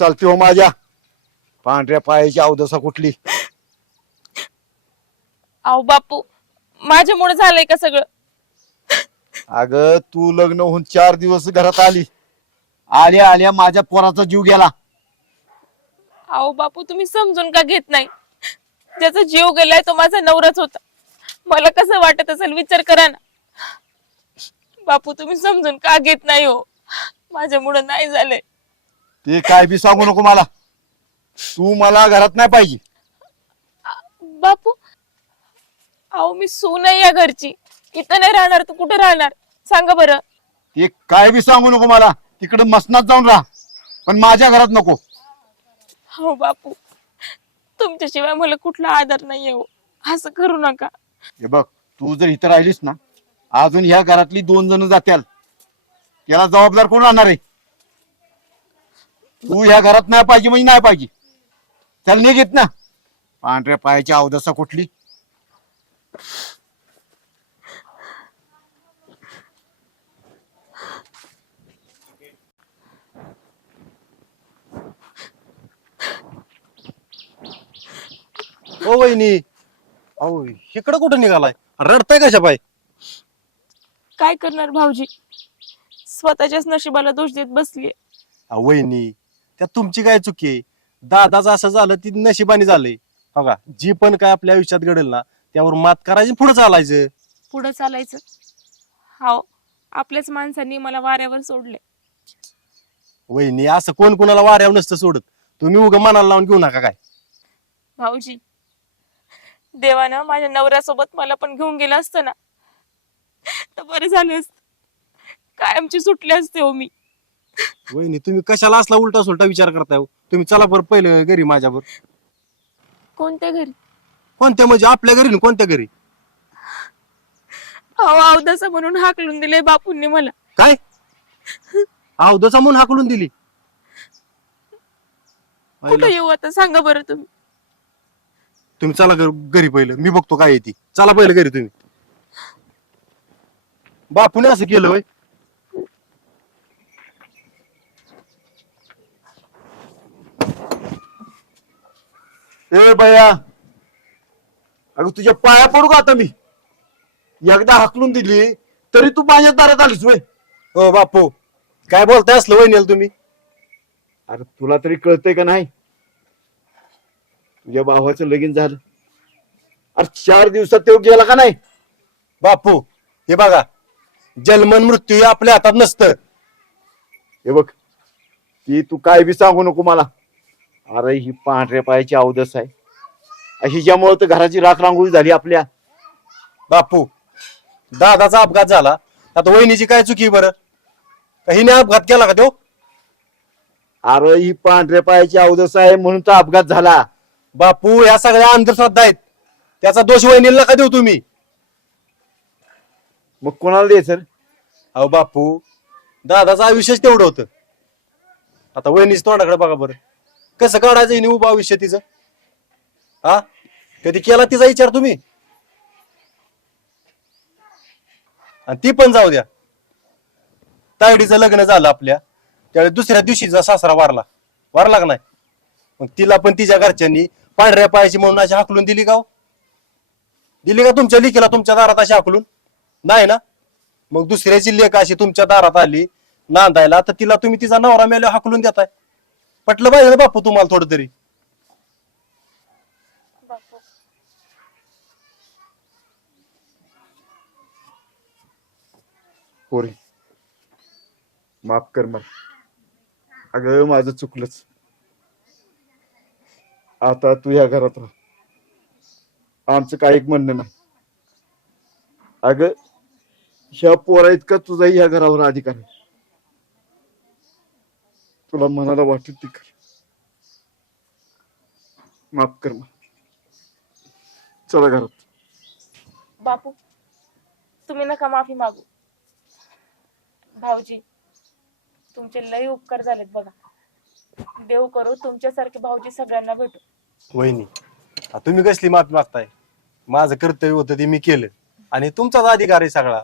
चालते हो माझ्या. पांढऱ्या पायाची अवदसा कुठली? अहो बापू माझ्यामुळे झालंय का सगळं? अग तू लग्न होऊन चार दिवस घरात आली. आल्या आल्या माझ्या पोराचा जीव गेला. अहो बापू तुम्ही समजून का घेत नाही? ज्याचा जीव गेलाय तो माझा नवराच होता. मला कसं वाटत असेल विचार करा ना. बापू तुम्ही समजून का घेत नाही हो? माझ्यामुळे नाही झालंय. ते काय बी सांगू नको मला. तू मला घरात नाही पाहिजे. बापू अहो मी सून आहे या घरची. इथं नाही राहणार तू कुठे राहणार? सांगा बरं. ते काय बी सांगू नको मला. तिकडे मसनात जाऊन राहा. पण माझ्या घरात नको. हो बापू. तुमच्याशिवाय मला कुठला आधार नाहीये हो. असं करू नका. हे बघ तू जर इथं राहिलीस ना अजून ह्या घरातली दोन जण जात्याल. त्याला जबाबदार कोण राहणार आहे? तू ह्या घरात नाही पाहिजे म्हणजे नाही पाहिजे. चल निघित ना पांढऱ्या पायाची अवदसा कुठली? ओ वहिनी. अहो इकडं कुठं निघालाय? रडताय कशा पाय काय करणार भाऊजी? स्वतःच्याच नशिबाला दोष देत बसलीये. अहो, वहिनी त्यात तुमची काय चुकी आहे? दादाचं असं झालं ती नशिबाने झालंय. हो का? जी पण काय आपल्या आयुष्यात घडेल ना त्यावर मात करायची पुढे चालायचं. पुढं चालायचं. हाव आपल्याच माणसांनी मला वाऱ्यावर सोडले वहिनी असं कोण कोणाला वाऱ्यावर नसतं सोडत. तुम्ही उगा मनाला लावून घेऊ नका काय. भाऊजी देवानं माझ्या नवऱ्यासोबत मला पण घेऊन गेलं असतं ना. तर बरं झालं असत. कायमची सुटले असते हो मी. वहिनी तुम्ही कशाला असला उलटा सुलटा विचार करताय हो? तुम्ही चला बरं पहिलं घरी माझ्यावर कोणत्या घरी? कोणत्या म्हणजे आपल्या घरी ना कोणत्या घरी? अहो अवदासा म्हणून हाकलून दिले बापूंनी मला. काय? अवधचा म्हणून हाकलून दिली? कुठं येऊ आता? सांगा बरं तुम्ही. तुम्ही चला घर- घरी पहिलं. मी बघतो काय येते चला पहिलं घरी तुम्ही. बापूने असं केलं होय? ए बया. अगं तुझ्या पाया पडू का आता मी? एकदा हाकलून दिली तरी तू माझ्या दारात आलीस वय हो बापू. काय बोलताय असलं वहिनीला तुम्ही? अरे तुला तरी कळतंय का नाही? तुझ्या भावाचं लगीन झालं. अरे चार दिवसात तो गेला का नाही? बापू हे बघा. जन्मन मृत्यू हे आपल्या हातात नसतं. हे बघ ती तू काय बी सांगू नको मला. अरे ही पांढऱ्या पायाची अवदस आहे. हिच्यामुळे तर घराची राख रांगोळी झाली आपल्या. बापू दादाचा अपघात झाला. आता वहिनीची काय चुकी बरं? का हिने अपघात केला का तो? अरे ही पांढऱ्या पायाची अवदस आहे म्हणून तर अपघात झाला. बापू या सगळ्या अंधश्रद्धा आहेत. त्याचा दोष वहिनीला का देऊ तुम्ही. मग कोणाला द्यायचं रे? अहो बापू दादाचं आयुष्यच तेवढं होतं. आता वहिनीच तोंडाकडे बघा बरं. कसं काढायचं हिने उभं आयुष्य तिचं? हा? कधी केला तिचा विचार तुम्ही? आणि ती पण जाऊ द्या. तायडीचं लग्न झालं आपल्या. त्यावेळी दुसऱ्या दिवशीचा सासरा वारला. वारला का नाही? मग तिला पण तिच्या घरच्यांनी पांढऱ्या पायाची म्हणून अशी हाकलून दिली का हो? दिली का तुमच्या लिखीला तुमच्या दारात अशी हाकलून? नाही ना? मग दुसऱ्याची लेख अशी तुमच्या दारात आली नांदायला तर तिला तुम्ही तिचा नवरा मेल्या हाकलून देताय. पटलं पाहिजे ना बापू तुम्हाला थोडं तरी पोरी माफ कर मला. अगं माझं चुकलंच. आता तू या घरात राह. आमचं काही म्हणणं नाही. अगं ह्या पोरा इतका तुझा ह्या घरावर अधिकार आहे. तुला मनाला वाटेल ती कर. माफ कर मला चला घरात. बापू तुम्ही नका माफी मागू. भाऊजी तुमचे लय उपकार झालेत बघा. देव करू तुमच्यासारखे भाऊजी सगळ्यांना भेटू. वहिनी आ, तुम्ही कसली माफी मागताय? माझं कर्तव्य होतं ते मी केलं. आणि तुमचाच अधिकार आहे सगळा.